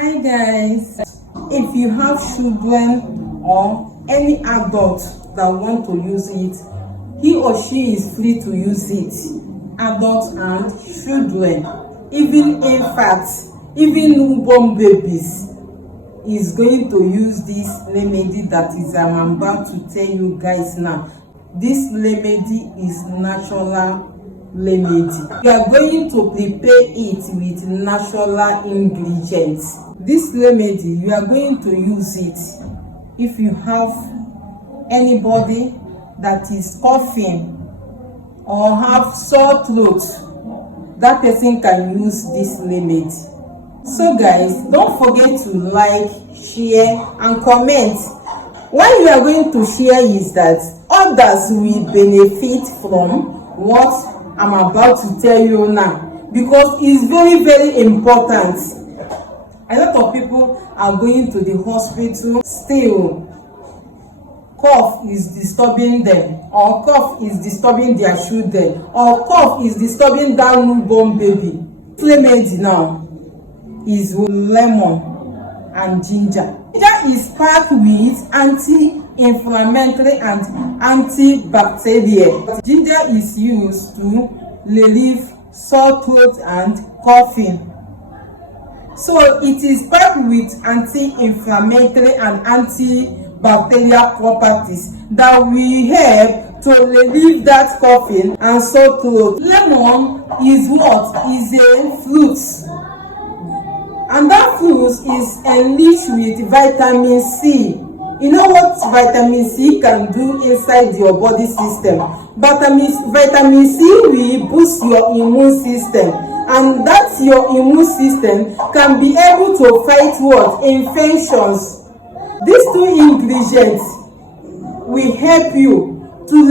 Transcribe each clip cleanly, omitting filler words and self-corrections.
Hi guys, if you have children or any adult that want to use it, he or she is free to use it. Adults and children, even infants, even newborn babies is going to use this remedy that is I'm about to tell you guys now. This remedy is natural remedy. You are going to prepare it with natural ingredients. This remedy, you are going to use it if you have anybody that is coughing or have sore throat. That person can use this remedy. So guys, don't forget to like, share and comment. Why you are going to share is that others will benefit from what I'm about to tell you now, because it's very, very important. A lot of people are going to the hospital, still cough is disturbing them, or cough is disturbing their children, or cough is disturbing that newborn baby. Remedy now is lemon and ginger. Ginger is packed with anti-inflammatory and antibacterial. Ginger is used to relieve sore throat and coughing. So it is packed with anti-inflammatory and antibacterial properties that will help to relieve that coughing and sore throat. Lemon is what? Is a fruit. And that fruit is enriched with vitamin C. You know what vitamin C can do inside your body system? Vitamin C will boost your immune system, and that your immune system can be able to fight what? Infections. These two ingredients will help you to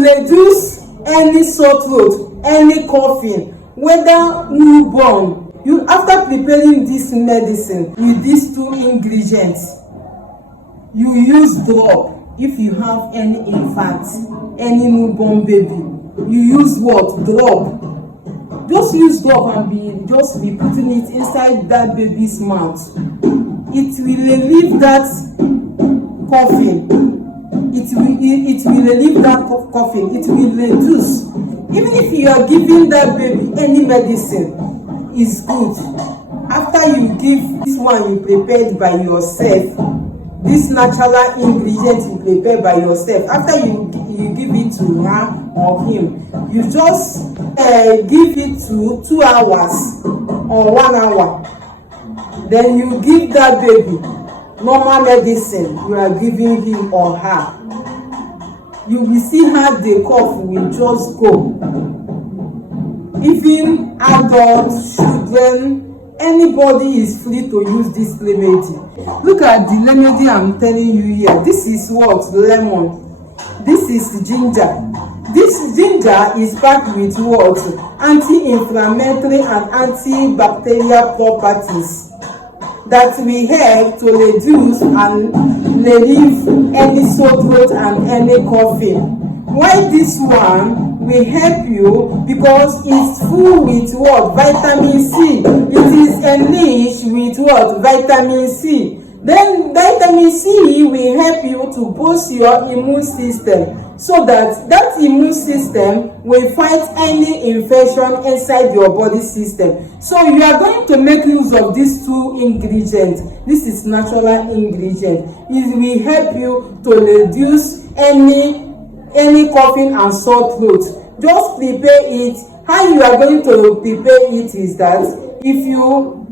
reduce any sore throat, any coughing, whether newborn. You, after preparing this medicine with these two ingredients, you use drop. If you have any infant, any newborn baby, you use what? Drop. Just use drop and be putting it inside that baby's mouth. It will relieve that coughing. It will relieve that coughing. It will reduce. Even if you are giving that baby any medicine, is good. After you give this one you prepared by yourself, this natural ingredient you prepare by yourself, after you give it to her or him, you just give it to 2 hours or 1 hour. Then you give that baby normal medicine you are giving him or her. You will see how the cough will just go. Even adults, children, anybody is free to use this remedy. Look at the remedy I'm telling you here. This is what? Lemon. This is ginger. This ginger is packed with what? Anti-inflammatory and antibacterial properties that will help to reduce and relieve any sore throat and any coughing. Why this one will help you? Because it's full with what? Vitamin C. It is enriched with what? Vitamin C. Then vitamin C will help you to boost your immune system, so that that immune system will fight any infection inside your body system. So you are going to make use of these two ingredients. This is natural ingredient. It will help you to reduce any coughing and sore throat. Just prepare it. How you are going to prepare it is that if you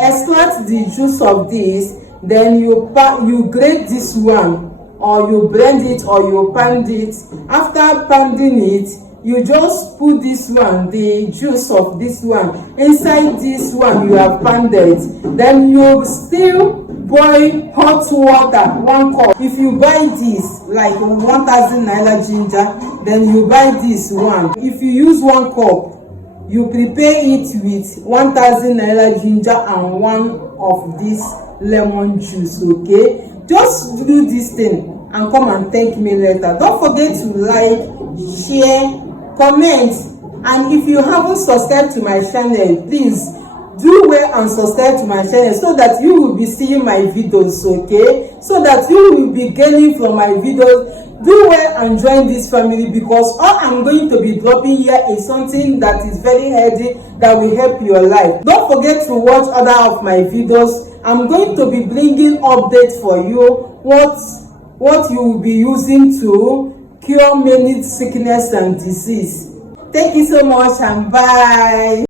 extract the juice of this, then you grate this one, or you blend it, or you pound it. After pounding it, you just put this one, the juice of this one, inside this one you have pounded. Then you still boil hot water 1 cup. If you buy this like 1,000 naira ginger, then you buy this one. If you use 1 cup, you prepare it with 1,000 naira ginger and 1 of this lemon juice. Okay, just do this thing and come and thank me later. Don't forget to like, share, comment, and if you haven't subscribed to my channel, please do well and subscribe to my channel so that you will be seeing my videos, okay, so that you will be gaining from my videos. Do well and join this family, because all I'm going to be dropping here is something that is very healthy that will help your life. Don't forget to watch other of my videos. I'm going to be bringing updates for you, what you will be using to cure many sickness and disease. Thank you so much and bye.